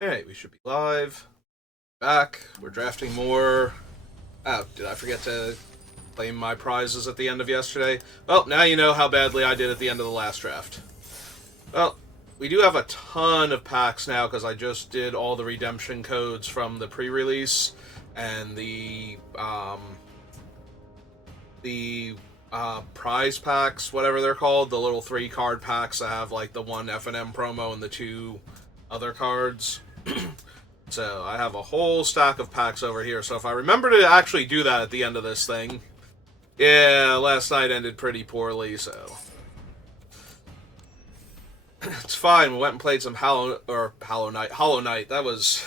Alright, we should be live. Back. We're drafting more. Oh, did I forget to claim my prizes at the end of yesterday? Well, now you know how badly I did at the end of the last draft. Well, we do have a ton of packs now because I just did all the redemption codes from the pre-release and the prize packs, whatever they're called, the little 3 card packs that have like the one F&M promo and the 2 other cards. So I have a whole stack of packs over here. So if I remember to actually do that at the end of this thing, yeah, last night ended pretty poorly. So it's fine. We went and played some Hollow Knight. That was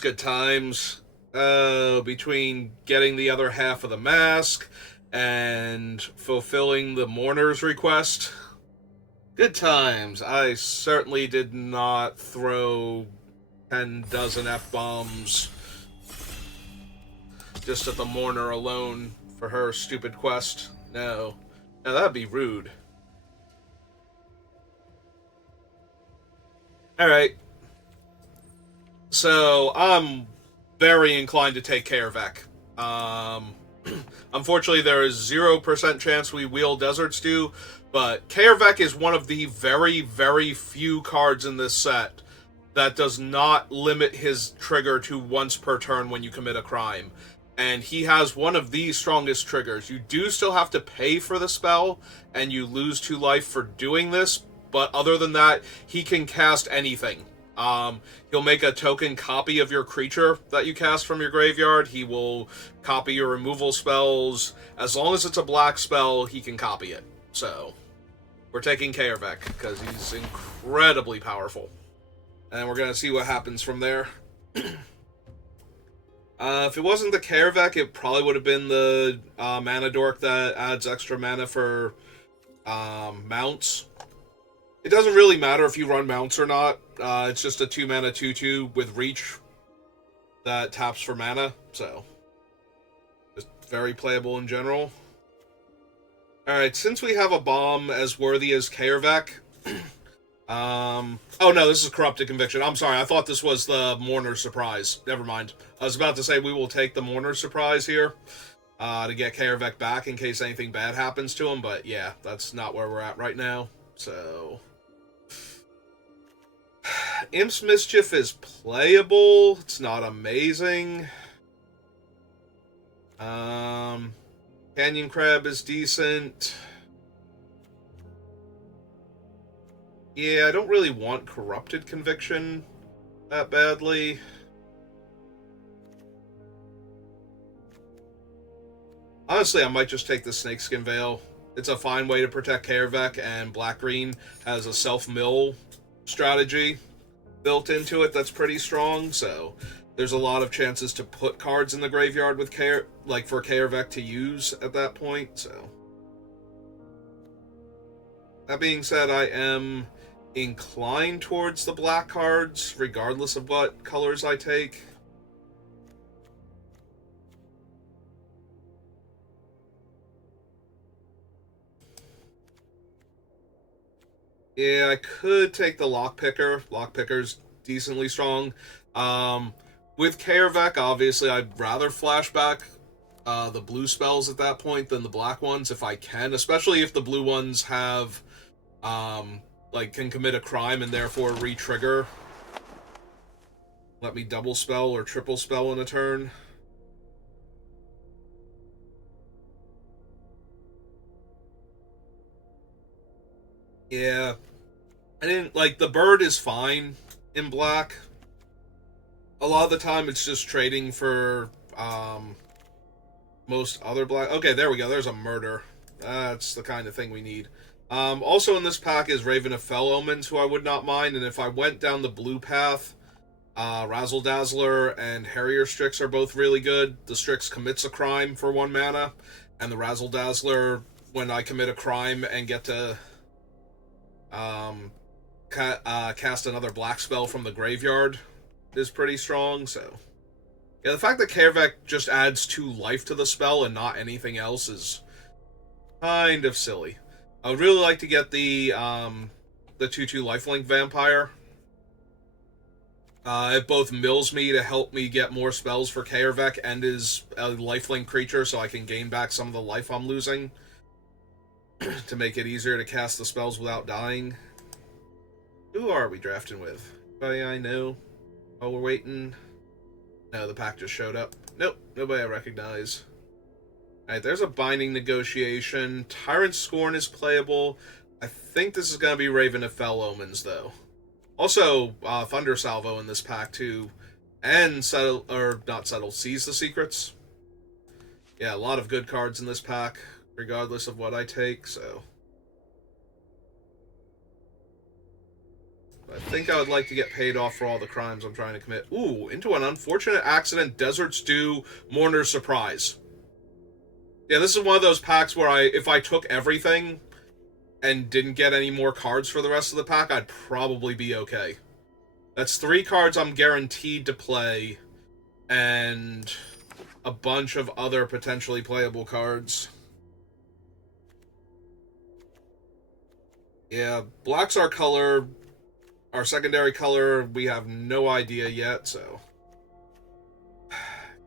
good times. Between getting the other half of the mask and fulfilling the mourner's request, good times. I certainly did not throw 10 dozen F bombs just at the mourner alone for her stupid quest. No. Now that'd be rude. Alright. So I'm very inclined to take Karavek. Unfortunately, there is 0% chance we wheel Desert Stew, but Karavek is one of the very, very few cards in this set that does not limit his trigger to once per turn when you commit a crime. And he has one of the strongest triggers. You do still have to pay for the spell, and you lose 2 life for doing this, but other than that, he can cast anything. He'll make a token copy of your creature that you cast from your graveyard. He will copy your removal spells. As long as it's a black spell, he can copy it. So, we're taking Karavek, because he's incredibly powerful. And we're going to see what happens from there. If it wasn't the Karavek, it probably would have been the Mana Dork that adds extra mana for mounts. It doesn't really matter if you run mounts or not. It's just a 2-mana 2/2 with reach that taps for mana, so just very playable in general. Alright, since we have a bomb as worthy as Karavek, oh no, this is Corrupted Conviction. I'm sorry, I thought this was the Mourner's Surprise. Never mind. I was about to say we will take the Mourner's Surprise here to get Karavek back in case anything bad happens to him, but yeah, that's not where we're at right now, so... Imp's Mischief is playable. It's not amazing. Canyon Crab is decent. Yeah, I don't really want Corrupted Conviction that badly. Honestly, I might just take the Snakeskin Veil. It's a fine way to protect Karavek, and Black-Green has a self-mill strategy built into it that's pretty strong, so there's a lot of chances to put cards in the graveyard with for Karavek to use at that point, so. That being said, I am inclined towards the black cards, regardless of what colors I take. Yeah, I could take the Lockpicker. Lockpicker's decently strong. With Karavek, obviously, I'd rather flashback the blue spells at that point than the black ones if I can, especially if the blue ones have, can commit a crime and therefore re-trigger. Let me double spell or triple spell in a turn. Yeah. I didn't, the bird is fine in black. A lot of the time it's just trading for, most other black... Okay, there we go. There's a murder. That's the kind of thing we need. Also in this pack is Raven of Fell Omens, who I would not mind, and if I went down the blue path, Razzle Dazzler and Harrier Strix are both really good. The Strix commits a crime for 1 mana, and the Razzle Dazzler, when I commit a crime and get to cast another black spell from the graveyard, is pretty strong, so... Yeah, the fact that Karavek just adds 2 life to the spell and not anything else is kind of silly. I would really like to get the 2/2 lifelink vampire. It both mills me to help me get more spells for Kaervek and is a lifelink creature, so I can gain back some of the life I'm losing to make it easier to cast the spells without dying. Who are we drafting with? Anybody I know? Oh, we're waiting. No, the pack just showed up. Nope, nobody I recognize. Alright, there's a Binding Negotiation. Tyrant Scorn is playable. I think this is going to be Raven of Fell Omens, though. Also, Thunder Salvo in this pack, too. And Settle, or not Settle, Seize the Secrets. Yeah, a lot of good cards in this pack, regardless of what I take, so. I think I would like to get paid off for all the crimes I'm trying to commit. Ooh, into an unfortunate accident, Desert Stew, Mourner's Surprise. Yeah, this is one of those packs where if I took everything and didn't get any more cards for the rest of the pack, I'd probably be okay. That's 3 cards I'm guaranteed to play, and a bunch of other potentially playable cards. Yeah, black's our color. Our secondary color, we have no idea yet, so.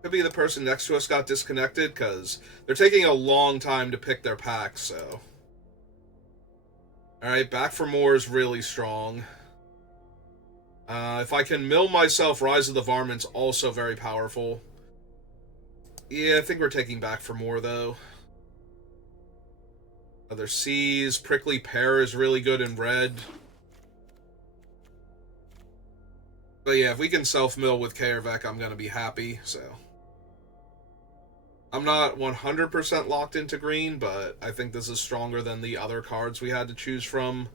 Could be the person next to us got disconnected, because they're taking a long time to pick their packs, so. Alright, Back for More is really strong. If I can mill myself, Rise of the Varmint's also very powerful. Yeah, I think we're taking Back for More, though. Other C's, Prickly Pear is really good in red. But yeah, if we can self-mill with Kaervek, I'm going to be happy, so. I'm not 100% locked into green, but I think this is stronger than the other cards we had to choose from.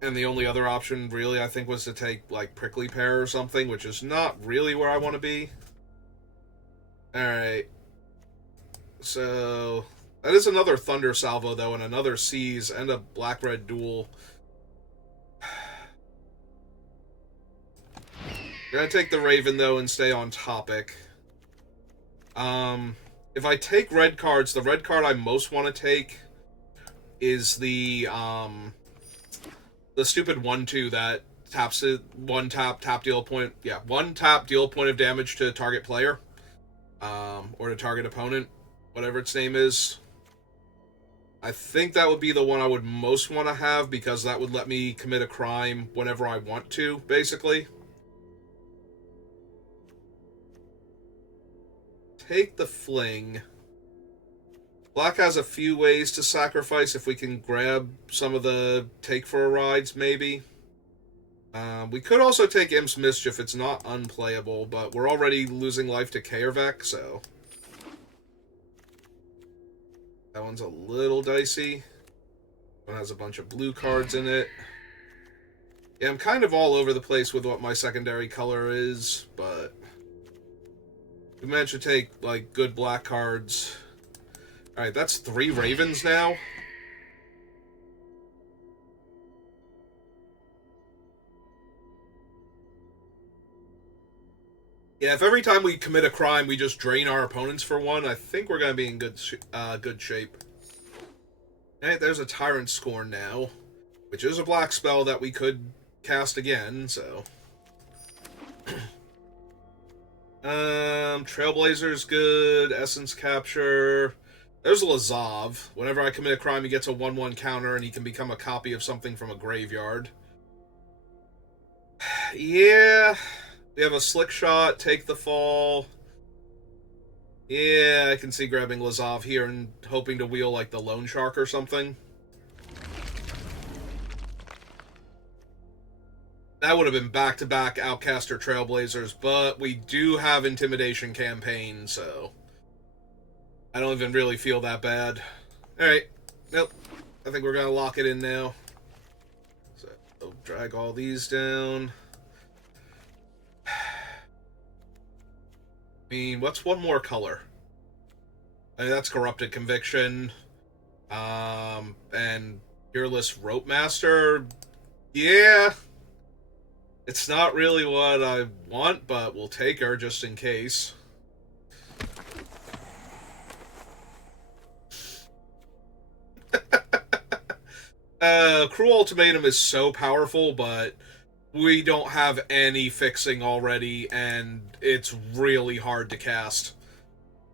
And the only other option, really, I think, was to take, like, Prickly Pear or something, which is not really where I want to be. Alright. So, that is another Thunder Salvo, though, and another Seize, and a Black-Red Duel. Gonna take the Raven, though, and stay on topic. If I take red cards, the red card I most want to take is the stupid 1/2 that taps it, one tap deal a point. Yeah, one tap deal a point of damage to target player, or to target opponent, whatever its name is. I think that would be the one I would most want to have, because that would let me commit a crime whenever I want to, basically. Take the Fling. Black has a few ways to sacrifice if we can grab some of the Take for a Rides, maybe. We could also take Imp's Mischief. It's not unplayable, but we're already losing life to Kaervek, so. That one's a little dicey. One has a bunch of blue cards in it. Yeah, I'm kind of all over the place with what my secondary color is, but we managed to take, like, good black cards. Alright, that's 3 Ravens now. Yeah, if every time we commit a crime we just drain our opponents for 1, I think we're going to be in good shape. Alright, there's a Tyrant Scorn now, which is a black spell that we could cast again, so. Trailblazer's good, Essence Capture. There's Lazav. Whenever I commit a crime, he gets a 1/1 counter, and he can become a copy of something from a graveyard. Yeah, we have a Slick Shot, Take the Fall. Yeah, I can see grabbing Lazav here and hoping to wheel, like, the Loan Shark or something. That would have been back-to-back Outcaster Trailblazers, but we do have Intimidation Campaign, so I don't even really feel that bad. Alright, nope. I think we're going to lock it in now. So, I'll drag all these down. I mean, what's one more color? I mean, that's Corrupted Conviction. And Fearless Rope Master. Yeah. It's not really what I want, but we'll take her just in case. Cruel Ultimatum is so powerful, but we don't have any fixing already, and it's really hard to cast.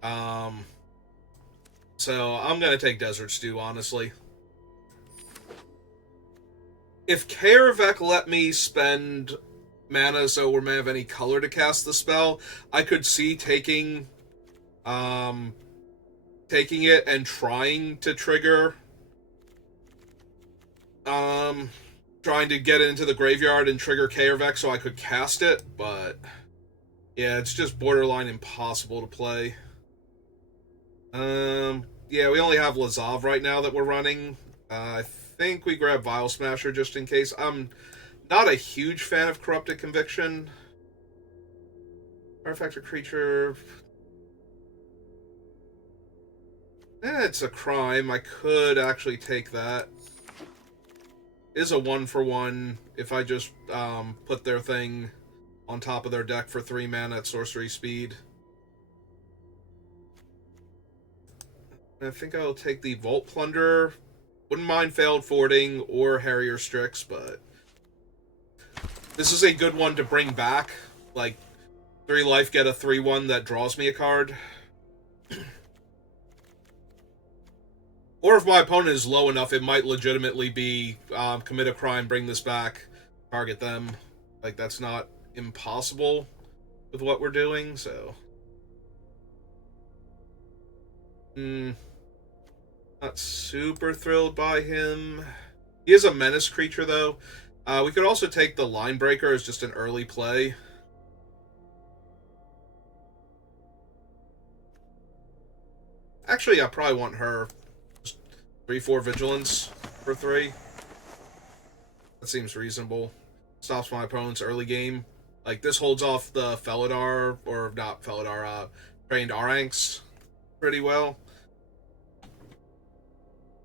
Um, so I'm gonna take Desert Stew, honestly. If Kaervek let me spend mana so we may have any color to cast the spell, I could see um, taking it and trying to trigger, um, trying to get it into the graveyard and trigger Kaervek so I could cast it, but yeah, it's just borderline impossible to play. Yeah, we only have Lazav right now that we're running. I think we grab Vile Smasher just in case. I'm not a huge fan of Corrupted Conviction. Artifact or creature. It's a crime. I could actually take that. It is a 1-for-1 if I just put their thing on top of their deck for 3 mana at sorcery speed. I think I'll take the Vault Plunder. Wouldn't mind Failed Forwarding or Harrier Strix, but this is a good one to bring back. Like, 3 life, get a 3-1 that draws me a card. Or if my opponent is low enough, it might legitimately be commit a crime, bring this back, target them. Like, that's not impossible with what we're doing, so. Not super thrilled by him. He is a menace creature, though. We could also take the Line Breaker as just an early play. Actually, I probably want her. 3-4 Vigilance for 3. That seems reasonable. Stops my opponent's early game. Like, this holds off the Felidar, or not Felidar, Trained Aranx pretty well.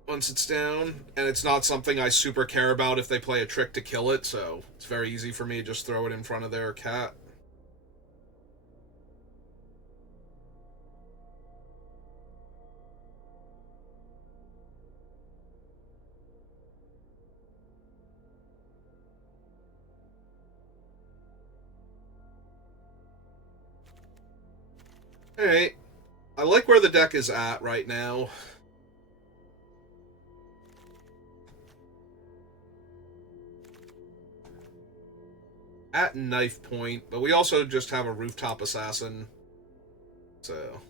Once it's down, and it's not something I super care about if they play a trick to kill it, so it's very easy for me to just throw it in front of their cat. Alright. I like where the deck is at right now. At knife point, but we also just have a Rooftop Assassin. So.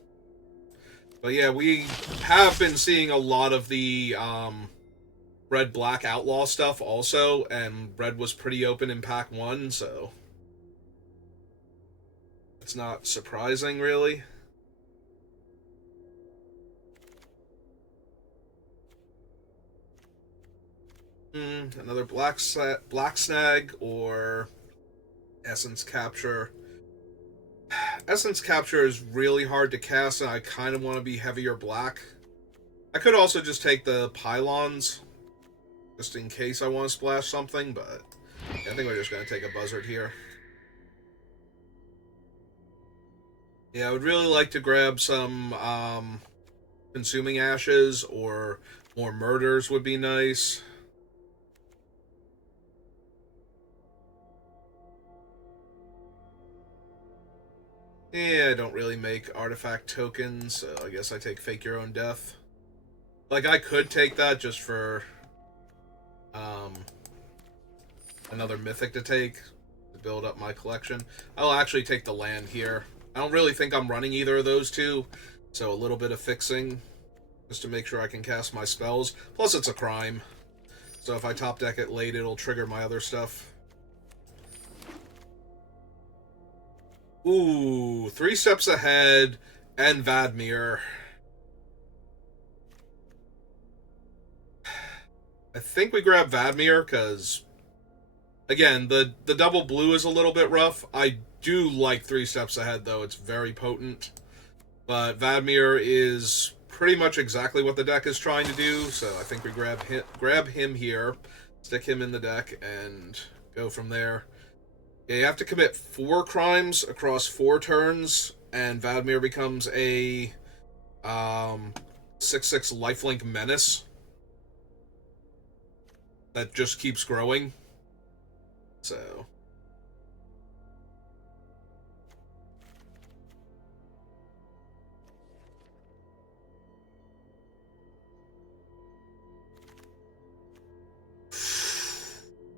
But yeah, we have been seeing a lot of the red-black outlaw stuff also, and red was pretty open in pack 1, so it's not surprising, really. Another black snag or Essence Capture. Essence Capture is really hard to cast, and I kind of want to be heavier black. I could also just take the Pylons, just in case I want to splash something, but yeah, I think we're just going to take a Buzzard here. Yeah, I would really like to grab some Consuming Ashes, or more Murders would be nice. Yeah, I don't really make artifact tokens, so I guess I take Fake Your Own Death. Like, I could take that just for another mythic to take to build up my collection. I'll actually take the land here. I don't really think I'm running either of those two, so a little bit of fixing just to make sure I can cast my spells. Plus, it's a crime, so if I top deck it late, it'll trigger my other stuff. Ooh, 3 Steps Ahead and Vadmir. I think we grab Vadmir because, again, the double blue is a little bit rough. I do like 3 Steps Ahead, though. It's very potent. But Vadmir is pretty much exactly what the deck is trying to do, so I think we grab him here, stick him in the deck, and go from there. Yeah, you have to commit 4 crimes across 4 turns, and Vadmir becomes a 6/6 lifelink menace that just keeps growing. So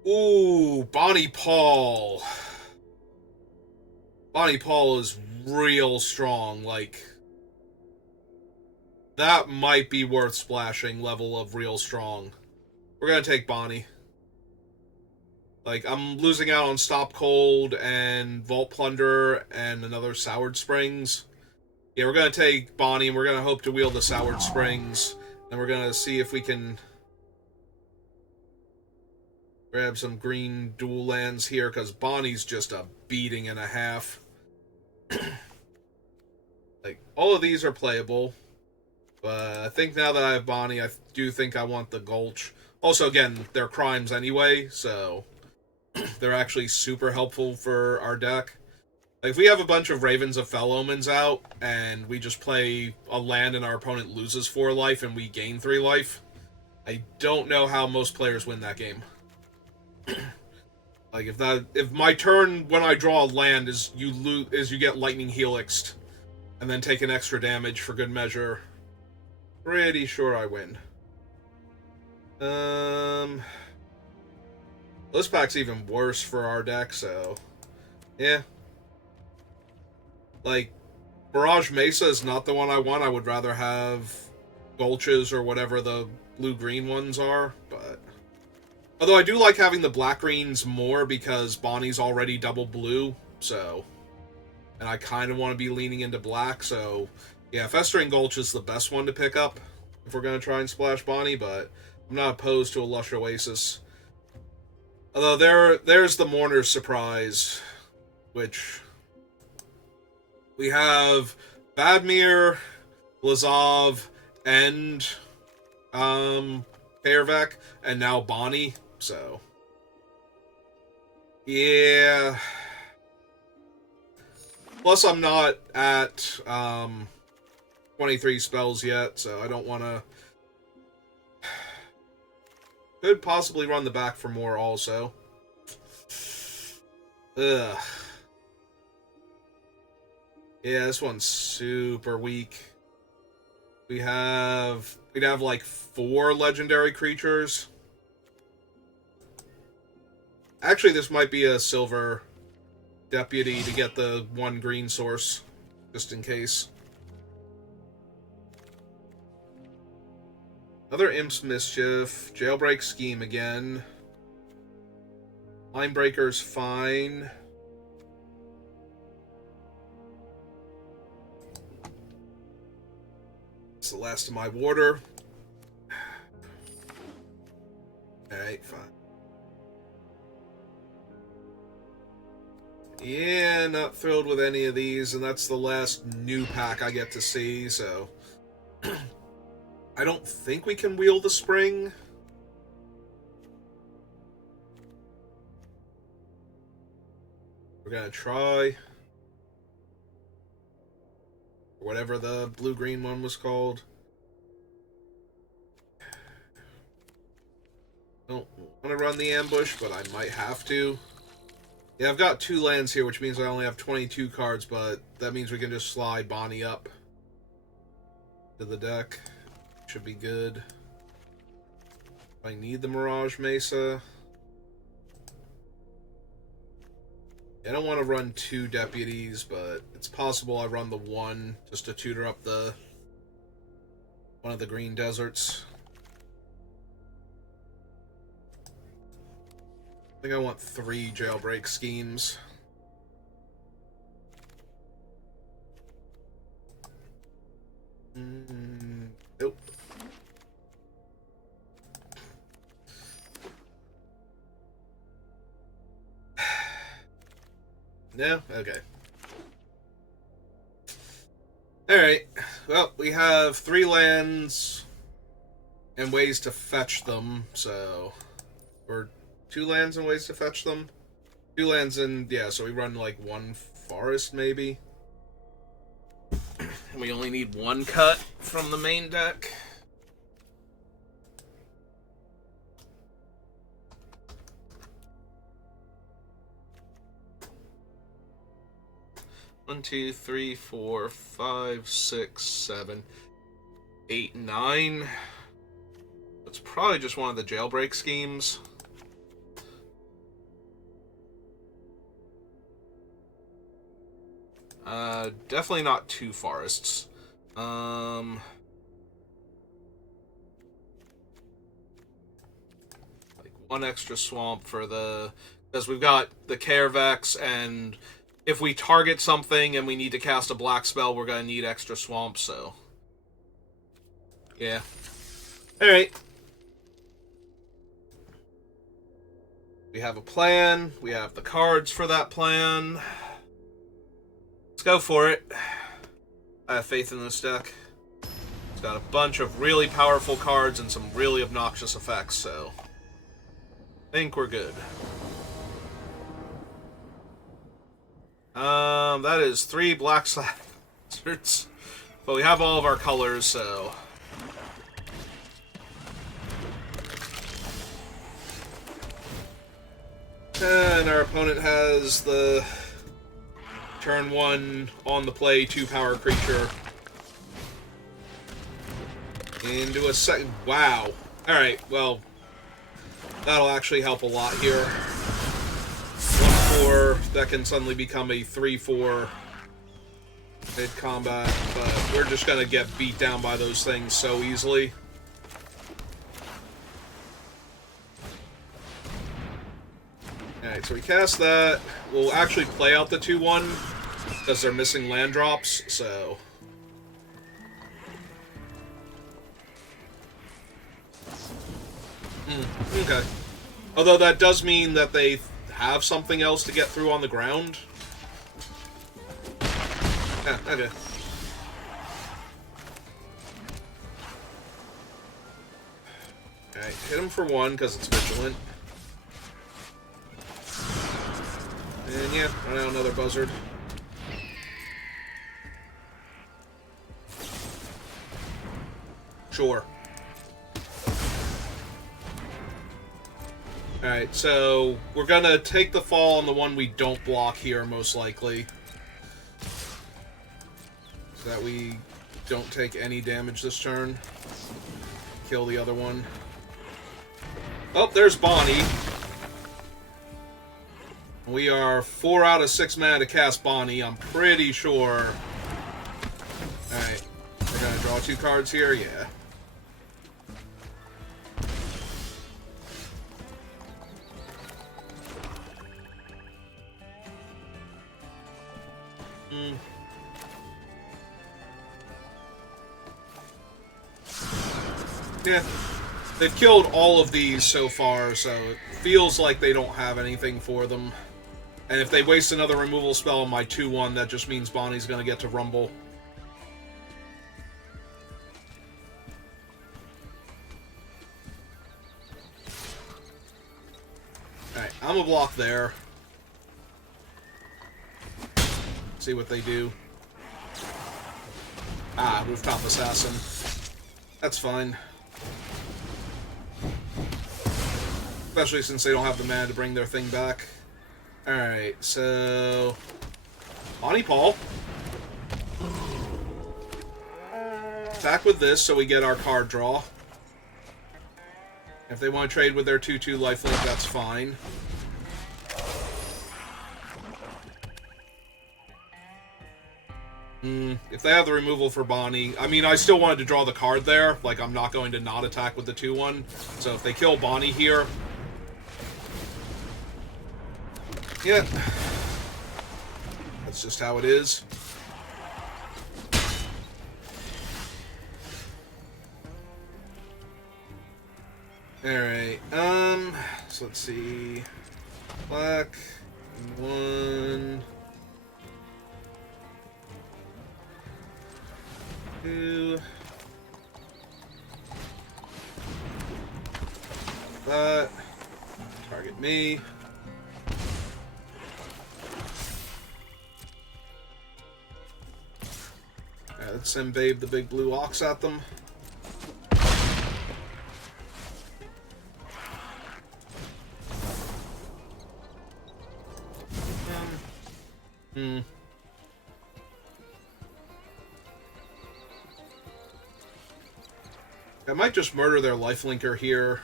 Ooh, Bonnie Paul. Bonnie Paul is real strong. Like, that might be worth splashing level of real strong. We're gonna take Bonnie. Like, I'm losing out on Stop Cold and Vault Plunder and another Soured Springs. Yeah, we're gonna take Bonnie and we're gonna hope to wield the Soured Springs. And we're gonna see if we can grab some green dual lands here, because Bonnie's just a beating and a half. Like, all of these are playable. But I think now that I have Bonnie, I do think I want the Gulch. Also, again, they're crimes anyway, so they're actually super helpful for our deck. Like, if we have a bunch of Ravens of Fell Omens out, and we just play a land and our opponent loses 4 life and we gain 3 life, I don't know how most players win that game. Like, if my turn when I draw a land is you get Lightning Helixed, and then take an extra damage for good measure, pretty sure I win. This pack's even worse for our deck, so yeah. Like, Barrage Mesa is not the one I want. I would rather have Gulches or whatever the blue-green ones are, but... Although I do like having the black-greens more because Bonnie's already double blue, so... And I kind of want to be leaning into black, so... Yeah, Festering Gulch is the best one to pick up if we're going to try and splash Bonnie, but I'm not opposed to a Lush Oasis. Although there's the Mourner's Surprise, which... We have Badmir, Blazov, and Fairvek, and now Bonnie, so... Yeah... Plus, I'm not at 23 spells yet, so I don't want to... Could possibly run the back for more, also. Ugh. Yeah, this one's super weak. We'd have like 4 legendary creatures. Actually, this might be a silver deputy to get the 1 green source, just in case. Another Imp's Mischief. Jailbreak Scheme again. Linebreaker's fine. It's the last of my water. Alright, fine. Yeah, not thrilled with any of these, and that's the last new pack I get to see, so... I don't think we can wield the spring. We're gonna try. Whatever the blue-green one was called. Don't want to run the ambush, but I might have to. Yeah, I've got 2 lands here, which means I only have 22 cards, but that means we can just slide Bonnie up to the deck. Should be good. I need the Mirage Mesa. I don't want to run 2 deputies, but it's possible I run the 1 just to tutor up one of the green deserts. I think I want 3 jailbreak schemes. Nope. No? Okay. Alright. Well, we have 3 lands and ways to fetch them, so... Or 2 lands and ways to fetch them? 2 lands and... Yeah, so we run like 1 forest, maybe? And we only need 1 cut from the main deck. One, 2, 3, 4, 5, 6, 7, 8, 9. It's probably just one of the jailbreak schemes. Definitely not two forests. Like one extra swamp for the... Because we've got the Carevex, and if we target something and we need to cast a black spell, we're going to need extra swamp, so... Yeah. Alright. We have a plan. We have the cards for that plan. Let's go for it. I have faith in this deck. It's got a bunch of really powerful cards and some really obnoxious effects, so... I think we're good. That is 3 black slashers. But we have all of our colors, so... And our opponent has the turn 1 on the play 2-power creature. Into a second. Wow. Alright, well, that'll actually help a lot here. 1/4, that can suddenly become a 3/4 mid-combat, but we're just gonna get beat down by those things so easily. Alright, so we cast that. We'll actually play out the 2/1, because they're missing land drops, so... Okay. Although that does mean that they have something else to get through on the ground. Yeah, okay. Alright, hit him for 1, because it's vigilant. And yeah, run out another buzzard. Sure. Alright, so we're gonna take the fall on the one we don't block here, most likely. So that we don't take any damage this turn. Kill the other one. Oh, there's Bonnie. We are 4 out of 6 mana to cast Bonnie, I'm pretty sure. Alright, we're gonna draw 2 cards here, yeah. Yeah, they've killed all of these so far, so it feels like they don't have anything for them. And if they waste another removal spell on my 2/1, that just means Bonnie's gonna get to rumble. Alright, I'm gonna block there. See what they do. Ah, Rooftop Assassin. That's fine. Especially since they don't have the mana to bring their thing back. Alright, so... Bonnie Paul. Attack with this so we get our card draw. If they want to trade with their 2/2 lifelink, that's fine. If they have the removal for Bonnie... I mean, I still wanted to draw the card there. Like, I'm not going to not attack with the 2/1. So if they kill Bonnie here... Yeah. That's just how it is. Alright, so let's see. Black, 1, 2. That. Target me. Alright, let's send Babe the big blue ox at them. I might just murder their lifelinker here.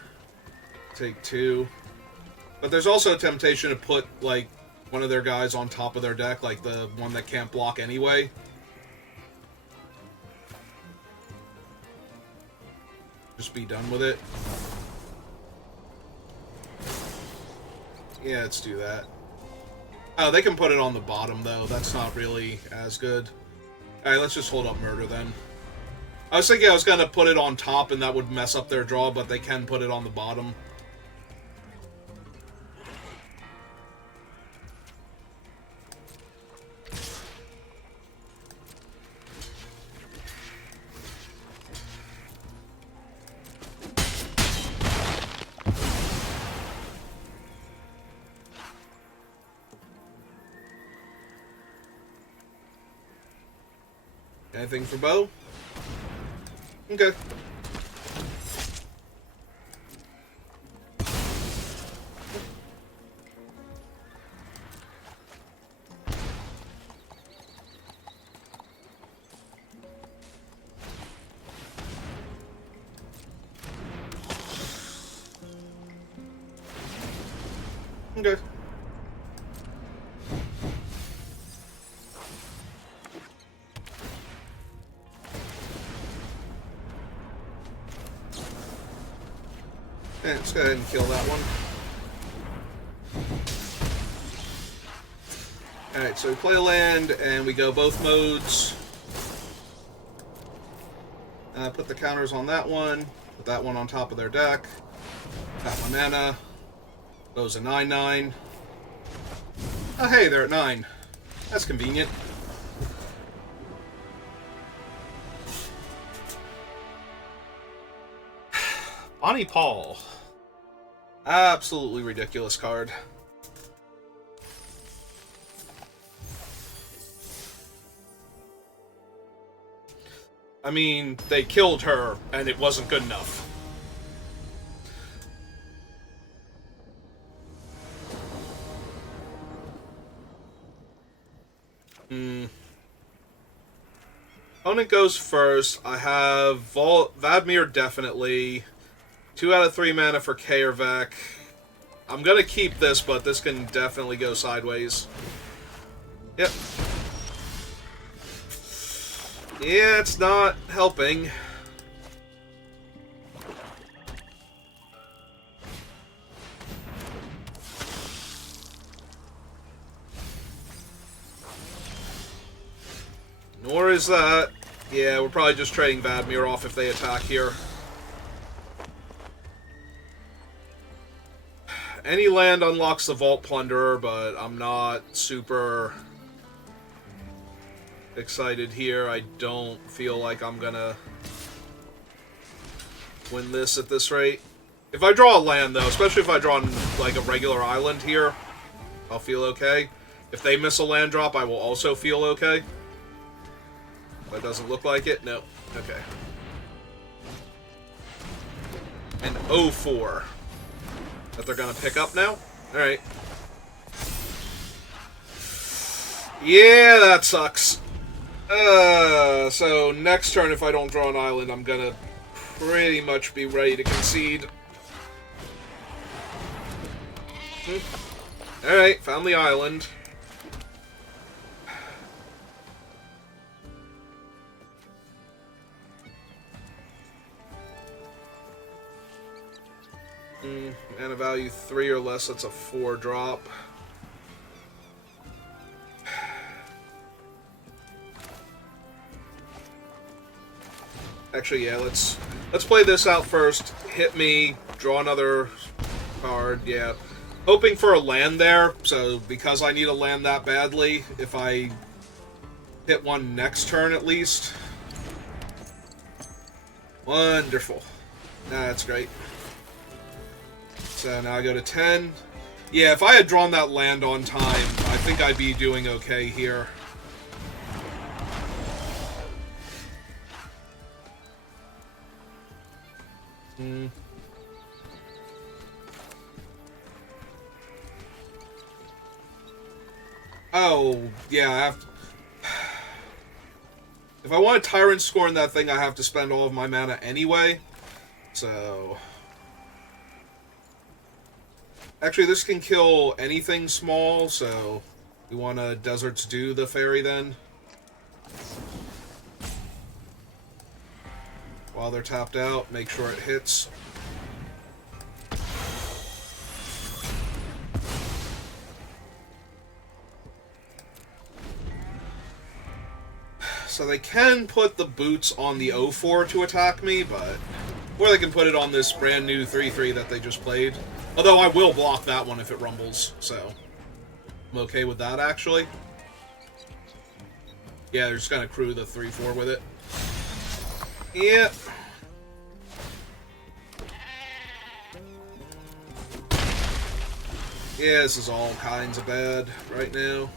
Take 2. But there's also a temptation to put, like, one of their guys on top of their deck, like the one that can't block anyway. Just be done with it. Yeah, let's do that. Oh, they can put it on the bottom, though. That's not really as good. Alright, let's just hold up Murder, then. I was thinking I was going to put it on top, and that would mess up their draw, but they can put it on the bottom. Anything for Bo? Okay. Okay. Let's go ahead and kill that one. Alright, so we play a land, and we go both modes. Put the counters on that one. Put that one on top of their deck. Tap my mana. Goes a 9/9. Oh, hey, they're at 9. That's convenient. Bonnie Paul. Absolutely ridiculous card. I mean, they killed her, and it wasn't good enough. Opponent goes first. I have Vadmir definitely. 2 out of 3 mana for Kaervek. I'm gonna keep this, but this can definitely go sideways. Yep. Yeah, it's not helping. Nor is that. Yeah, we're probably just trading Vadmir off if they attack here. Any land unlocks the Vault Plunderer, but I'm not super excited here. I don't feel like I'm gonna win this at this rate. If I draw a land, though, especially if I draw like a regular island here, I'll feel okay. If they miss a land drop, I will also feel okay. That doesn't look like it? No. Okay. An 0-4. That they're gonna pick up now? Alright. Yeah, that sucks. So next turn, if I don't draw an island, I'm gonna pretty much be ready to concede. Alright, found the island. Mana value 3 or less, that's a 4 drop. Actually, yeah, let's play this out first. Hit me, draw another card, yeah. Hoping for a land there, so because I need a land that badly, if I hit one next turn at least. Wonderful. That's great. So now I go to 10. Yeah, if I had drawn that land on time, I think I'd be doing okay here. Oh, yeah, I have to... If I want a Tyrant Scorn that thing, I have to spend all of my mana anyway. So... Actually, this can kill anything small, so we want to Deserts do the fairy then. While they're tapped out, make sure it hits. So they can put the boots on the 0-4 to attack me, but... Or they can put it on this brand new 3-3 that they just played. Although I will block that one if it rumbles, so... I'm okay with that, actually. Yeah, they're just gonna crew the 3-4 with it. Yep. Yeah, this is all kinds of bad right now.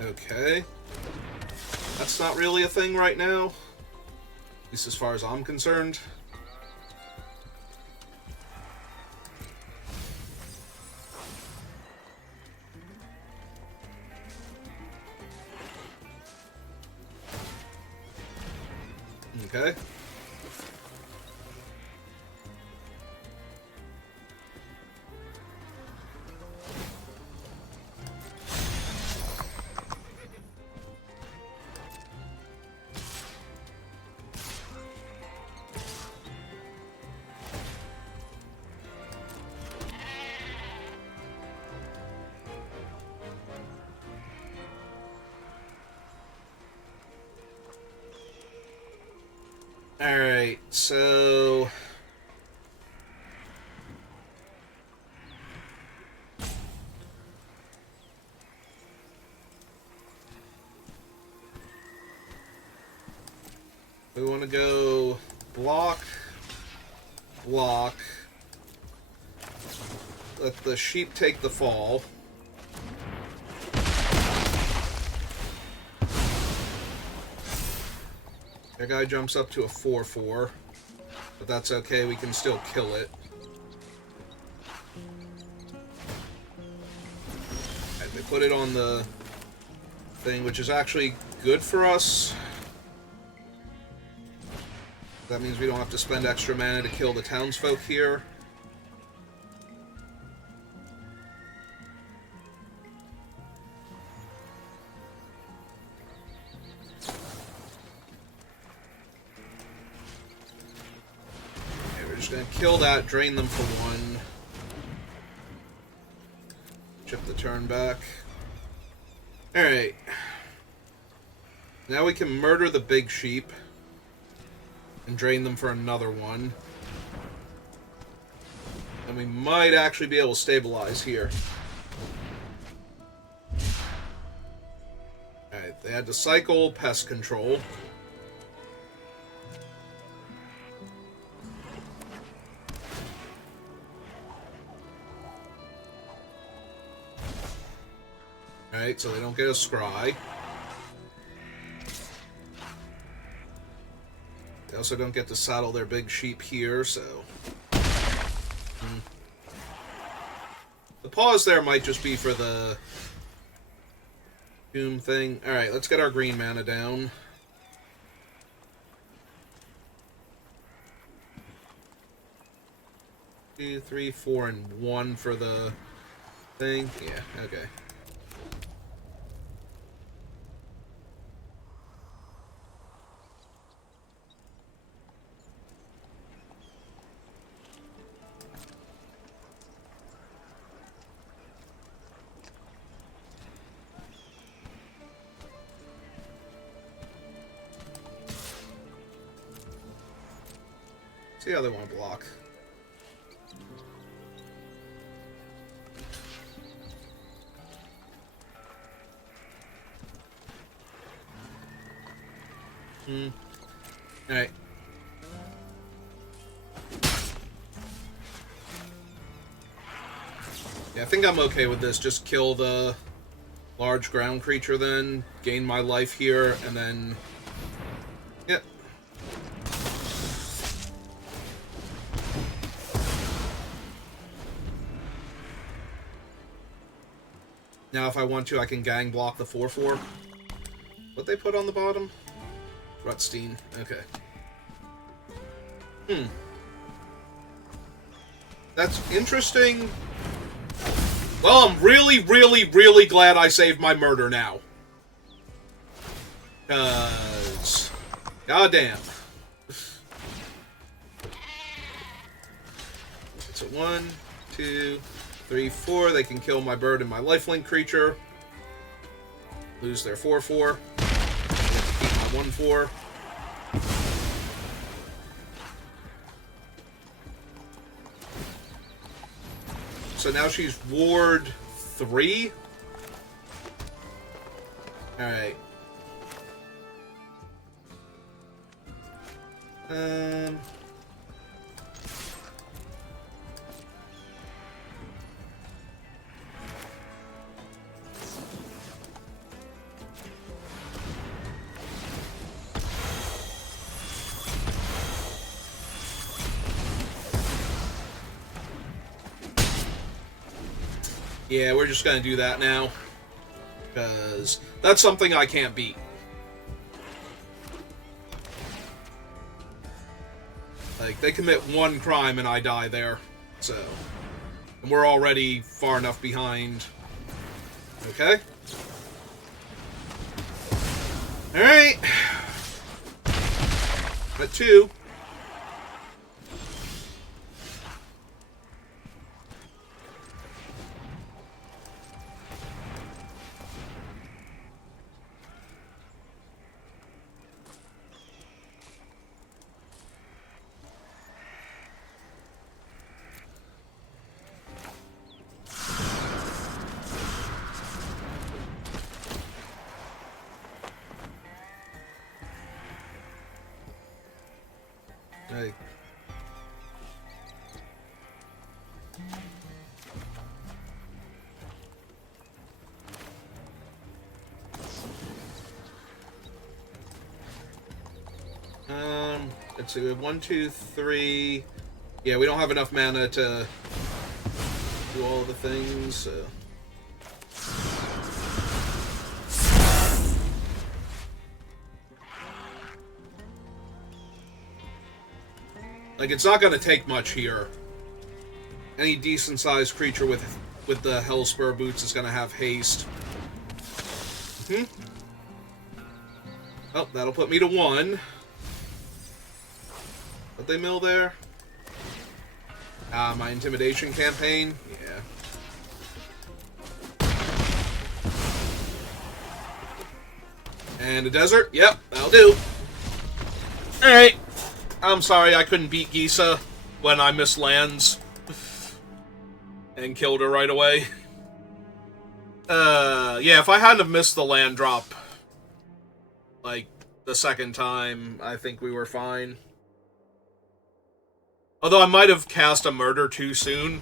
Okay. That's not really a thing right now. At least as far as I'm concerned. Okay. Alright, so... we want to go block, block, let the sheep take the fall. That guy jumps up to a 4-4, but that's okay, we can still kill it. Right, they put it on the thing, which is actually good for us. That means we don't have to spend extra mana to kill the townsfolk here. Gonna kill that, drain them for 1. Chip the turn back. Alright. Now we can murder the big sheep. And drain them for another 1. And we might actually be able to stabilize here. Alright, they had to cycle pest control. Alright, so they don't get a scry. They also don't get to saddle their big sheep here, so... The pause there might just be for the... doom thing. Alright, let's get our green mana down. Two, 3, 4, and 1 for the thing. Yeah, okay. See how they want to block. Alright. Yeah, I think I'm okay with this. Just kill the Large ground creature then. Gain my life here, and then... Yep. Now if I want to, I can gang block the 4/4. What they put on the bottom? Rutstein. Okay. That's interesting. Well, I'm really, really, really glad I saved my murder now. Because... Goddamn. It's a 1, 2, 3, 4. They can kill my bird and my lifelink creature. Lose their 4/4. Keep my 1/4. So now she's Ward 3. Alright. Yeah, we're just gonna do that now. Because that's something I can't beat. Like, they commit one crime and I die there. So. And we're already far enough behind. Okay. Alright. At 2. Like, let's see, we have 1, 2, 3. Yeah, we don't have enough mana to do all the things, so. Like, it's not going to take much here. Any decent-sized creature with the Hellspur boots is going to have haste. Oh, that'll put me to 1. What they mill there? Ah, my intimidation campaign? Yeah. And a desert? Yep, that'll do. Alright. I'm sorry I couldn't beat Gisa when I missed lands and killed her right away. Yeah, if I hadn't have missed the land drop, like, the second time, I think we were fine. Although I might have cast a murder too soon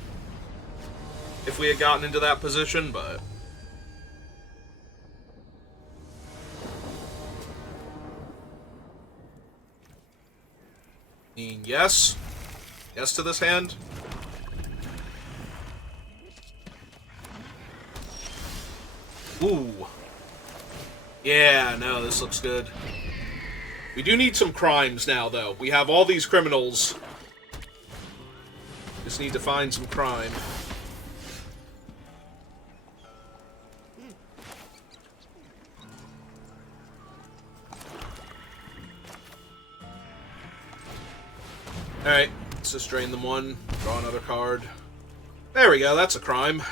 if we had gotten into that position, but... Yes. Yes to this hand. Ooh. Yeah, no, this looks good. We do need some crimes now, though. We have all these criminals. Just need to find some crime. Alright, let's just drain them 1, draw another card. There we go, that's a crime.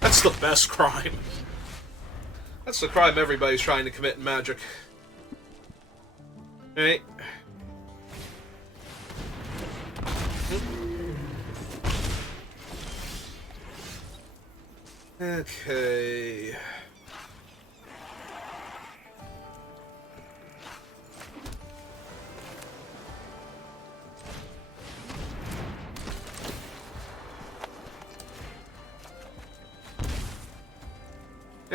That's the best crime. That's the crime everybody's trying to commit in Magic. Alright. Okay.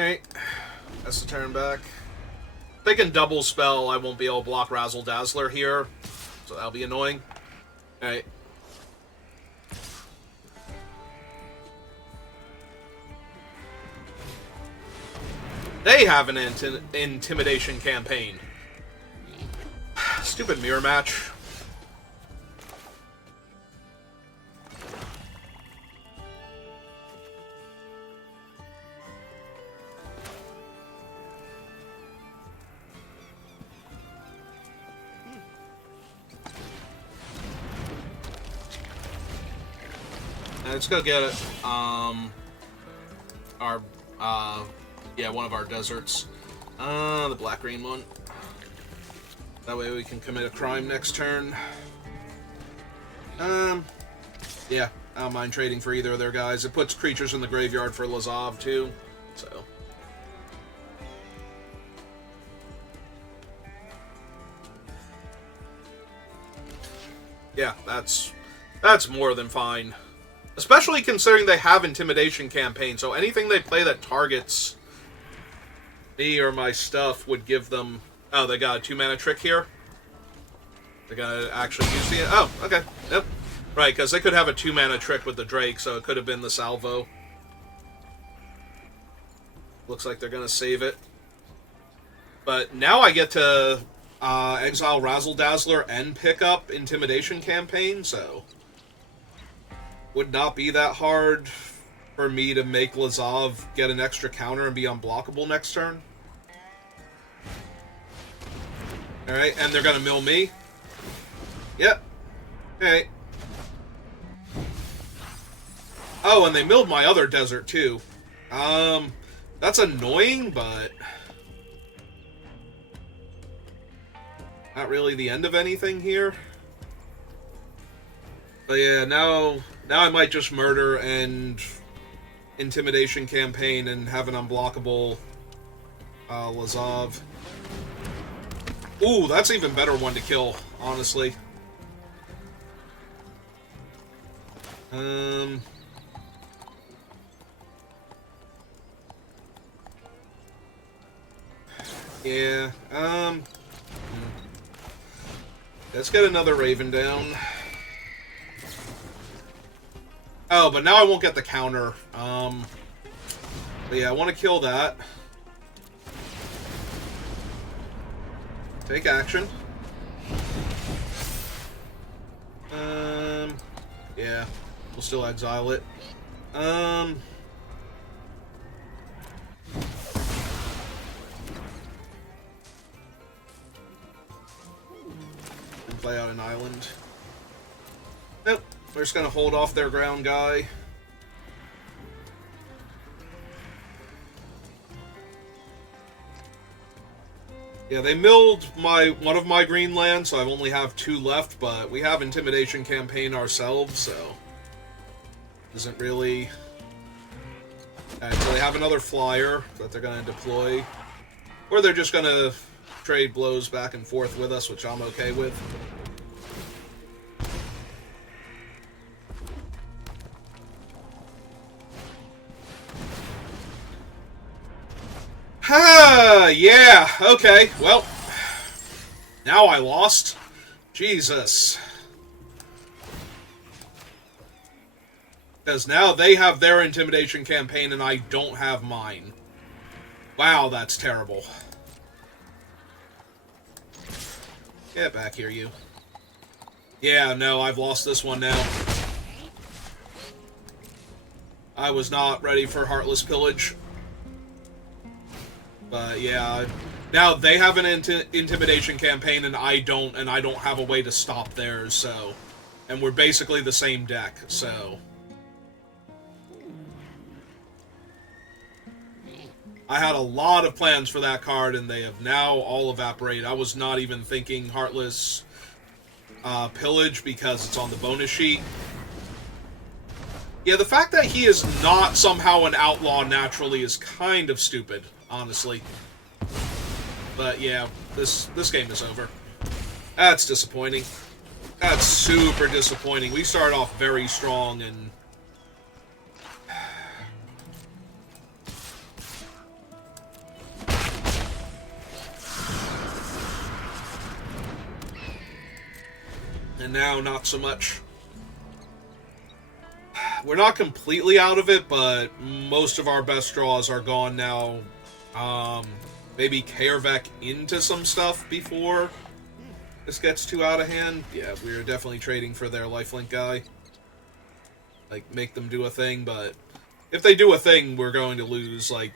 Alright. That's the turn back. If they can double spell, I won't be able to block Razzle Dazzler here. So that'll be annoying. Alright. They have an intimidation campaign. Stupid mirror match. Let's go get it. One of our deserts. The black-green one. That way we can commit a crime next turn. Yeah, I don't mind trading for either of their guys. It puts creatures in the graveyard for Lazav, too, so... Yeah, that's more than fine. Especially considering they have Intimidation campaign, so anything they play that targets me or my stuff would give them... Oh, they got a 2-mana trick here? They gotta actually use the... Oh, okay. Yep. Right, because they could have a 2-mana trick with the Drake, so it could have been the salvo. Looks like they're gonna save it. But now I get to exile Razzle Dazzler and pick up Intimidation campaign, so... Would not be that hard for me to make Lazav get an extra counter and be unblockable next turn. Alright, and they're gonna mill me. Yep. Alright. Oh, and they milled my other desert, too. That's annoying, but... not really the end of anything here. But yeah, now I might just murder and Intimidation campaign and have an unblockable Lazav. Ooh, that's even better one to kill, honestly. Yeah, let's get another Raven down. Oh, but now I won't get the counter. But yeah, I want to kill that. Take action. Yeah, we'll still exile it. And play out an island. Nope. They're just going to hold off their ground guy. Yeah, they milled one of my green lands, so I only have 2 left, but we have Intimidation campaign ourselves, so... Isn't really... Alright, so they have another flyer that they're going to deploy. Or they're just going to trade blows back and forth with us, which I'm okay with. Yeah, okay, well, now I lost. Jesus. Because now they have their Intimidation campaign and I don't have mine. Wow, that's terrible. Get back here, you. Yeah, no, I've lost this one now. I was not ready for Heartless Pillage. But yeah, now they have an Intimidation campaign and I don't have a way to stop theirs, so... And we're basically the same deck, so... I had a lot of plans for that card and they have now all evaporated. I was not even thinking Heartless Pillage because it's on the bonus sheet. Yeah, the fact that he is not somehow an outlaw naturally is kind of stupid. Honestly. But yeah, this game is over. That's disappointing. That's super disappointing. We started off very strong and... And now, not so much. We're not completely out of it, but most of our best draws are gone now. Maybe Kaervek into some stuff before this gets too out of hand. Yeah, we're definitely trading for their lifelink guy. Like, make them do a thing, but if they do a thing, we're going to lose, like,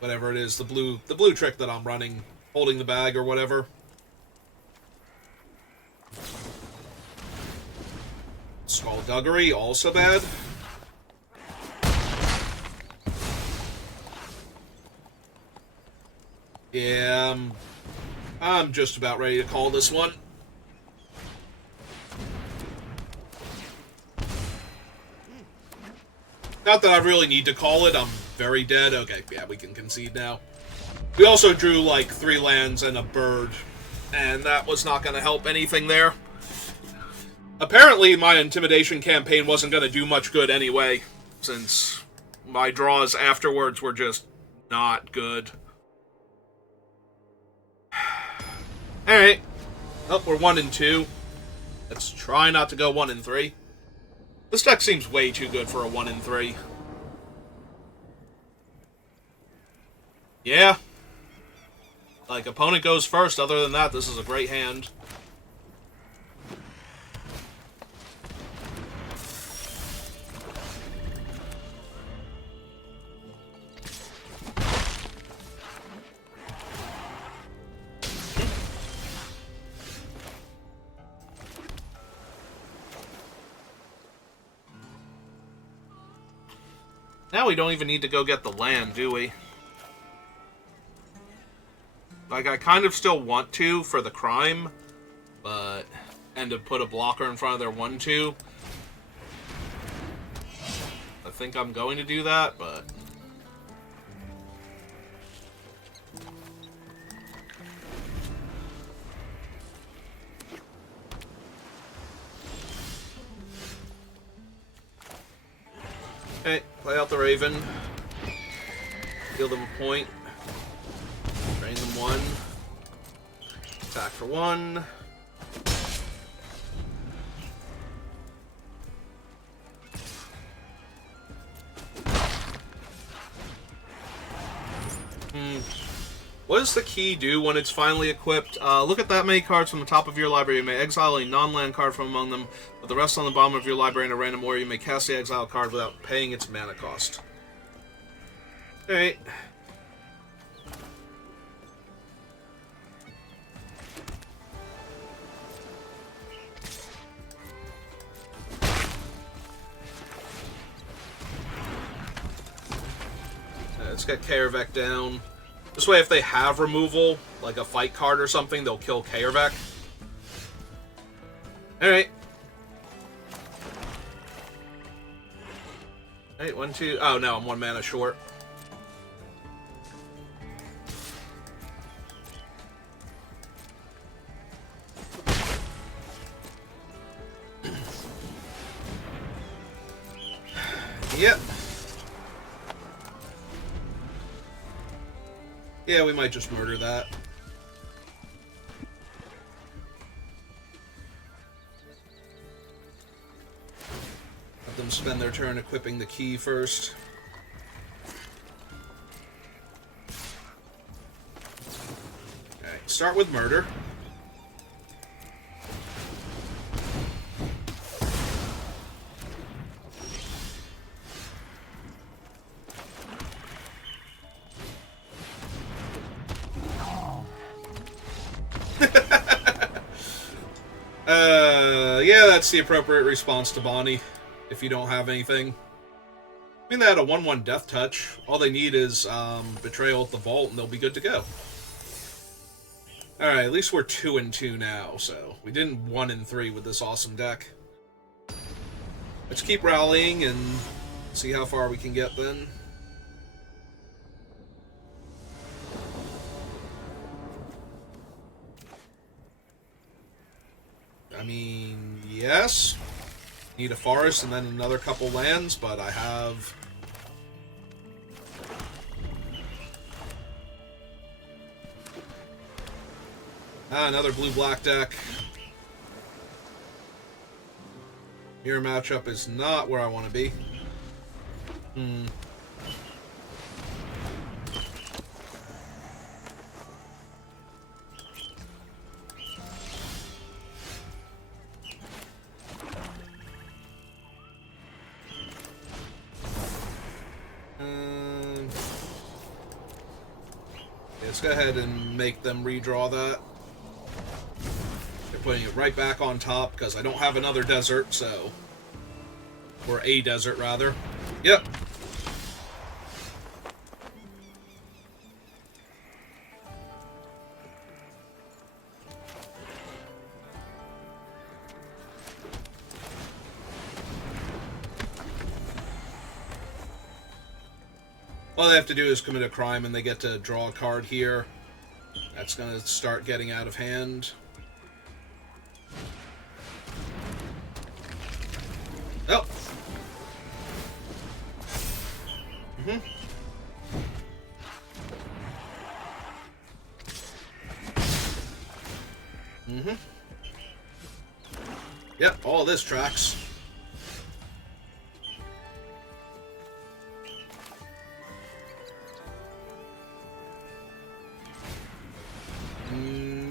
whatever it is, the blue trick that I'm running, holding the bag or whatever. Skullduggery, also bad. Yeah, I'm just about ready to call this one. Not that I really need to call it, I'm very dead. Okay, yeah, we can concede now. We also drew, like, 3 lands and a bird, and that was not going to help anything there. Apparently, my Intimidation campaign wasn't going to do much good anyway, since my draws afterwards were just not good. Alright. Oh, we're 1-2. Let's try not to go 1-3. This deck seems way too good for a 1-3. Yeah. Like, opponent goes first. Other than that, this is a great hand. Now we don't even need to go get the land, do we? Like, I kind of still want to for the crime, but... and to put a blocker in front of their 1-2. I think I'm going to do that, but... Okay, play out the Raven. Deal them a point. Drain them 1. Attack for 1. What does the key do when it's finally equipped? Look at that many cards from the top of your library. You may exile a non-land card from among them, with the rest on the bottom of your library in a random order. You may cast the exile card without paying its mana cost. Alright. Let's get Kaervek down. This way, if they have removal, like a fight card or something, they'll kill Kaervek. Alright. Alright, 1, 2... Oh, no, I'm 1 mana short. Yep. Yeah, we might just murder that. Let them spend their turn equipping the key first. Okay, start with murder. Yeah, that's the appropriate response to Bonnie, if you don't have anything. I mean, they had a 1/1 Death Touch. All they need is Betrayal at the Vault, and they'll be good to go. Alright, at least we're 2-2 now, so we didn't 1-3 with this awesome deck. Let's keep rallying and see how far we can get then. I mean, yes. Need a forest and then another couple lands, but I have... Ah, another blue-black deck. Mirror matchup is not where I want to be. Let's go ahead and make them redraw that. They're putting it right back on top because I don't have another desert, so... Or a desert, rather. Yep. All they have to do is commit a crime and they get to draw a card here. That's going to start getting out of hand. Oh. Yep, all this tracks.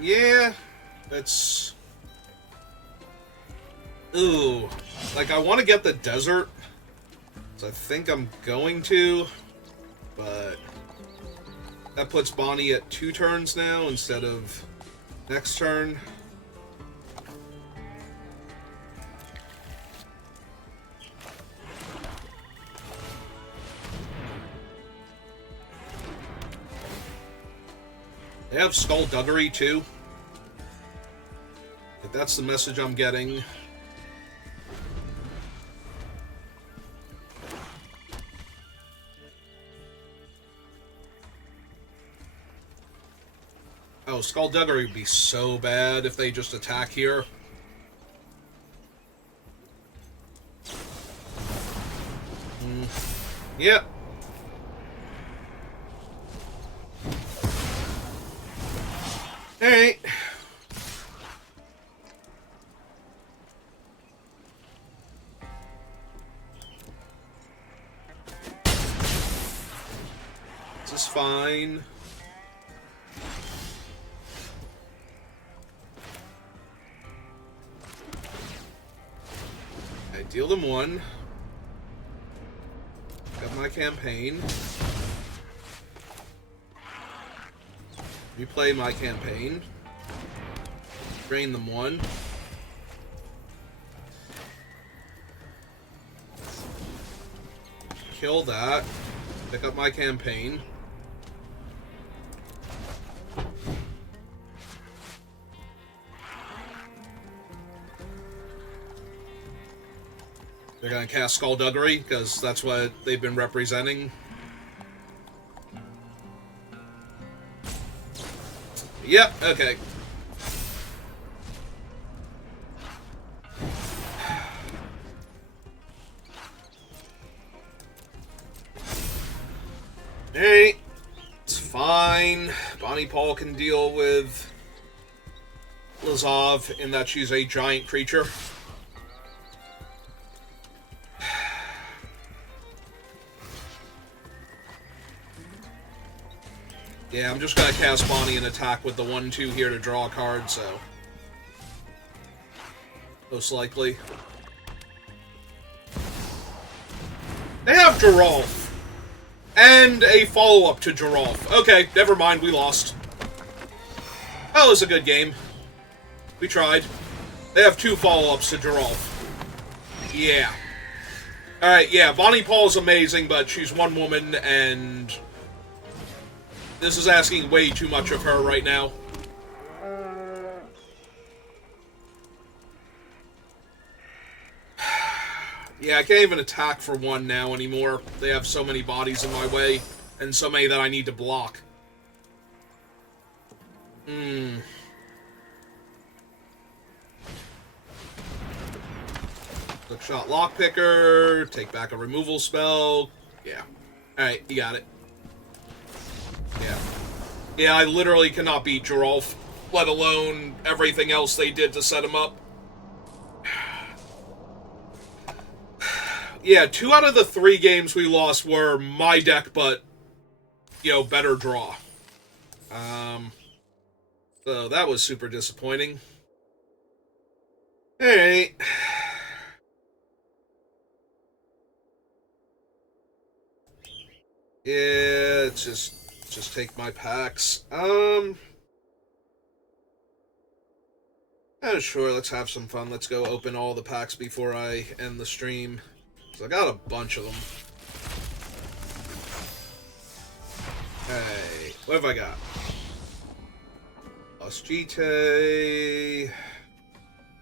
Yeah, that's... Ooh. Like, I want to get the desert, so I think I'm going to, but that puts Bonnie at 2 turns now instead of next turn. They have Skullduggery, too. Like, that's the message I'm getting. Oh, Skullduggery would be so bad if they just attack here. Yep. Alright. This is fine. I deal them 1. Got my campaign. Replay my campaign. Drain them 1. Kill that. Pick up my campaign. They're gonna cast Skullduggery, because that's what they've been representing. Yep, okay. Hey, it's fine. Bonnie Paul can deal with Lazov in that she's a giant creature. Yeah, I'm just gonna cast Bonnie and attack with the 1/2 here to draw a card, so... Most likely. They have Geralf! And a follow-up to Geralf. Okay, never mind, we lost. That was a good game. We tried. They have 2 follow-ups to Geralf. Yeah. Alright, yeah, Bonnie Paul's amazing, but she's one woman, and... This is asking way too much of her right now. Yeah, I can't even attack for 1 now anymore. They have so many bodies in my way, and so many that I need to block. Quick shot lockpicker, take back a removal spell. Yeah. Alright, you got it. Yeah. Yeah, I literally cannot beat Geralf. let alone everything else they did to set him up. Yeah, 2 out of the 3 games we lost were my deck, but, you know, better draw. So that was super disappointing. Alright. Yeah, just take my packs. Oh, sure, let's have some fun. Let's go open all the packs before I end the stream. So I got a bunch of them. Hey, what have I got? Lost GT,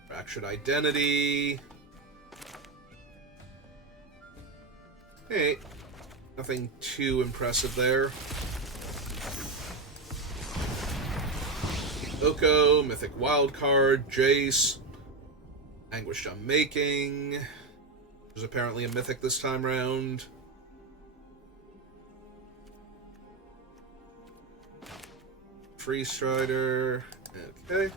Fractured Identity. Hey, nothing too impressive there. Oko, Mythic Wildcard, Jace, Anguished Unmaking. There's apparently a Mythic this time round. Free Strider. Okay.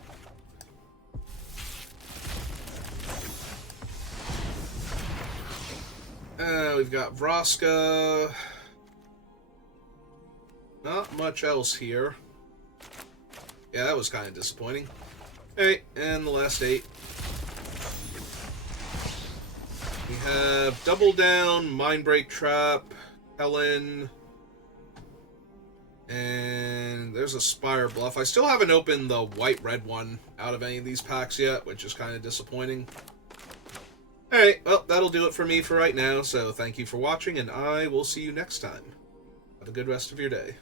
We've got Vraska. Not much else here. Yeah, that was kind of disappointing. Alright, and the last 8. We have Double Down, Mindbreak Trap, Helen, and there's a Spire Bluff. I still haven't opened the white-red one out of any of these packs yet, which is kind of disappointing. Alright, well, that'll do it for me for right now, so thank you for watching, and I will see you next time. Have a good rest of your day.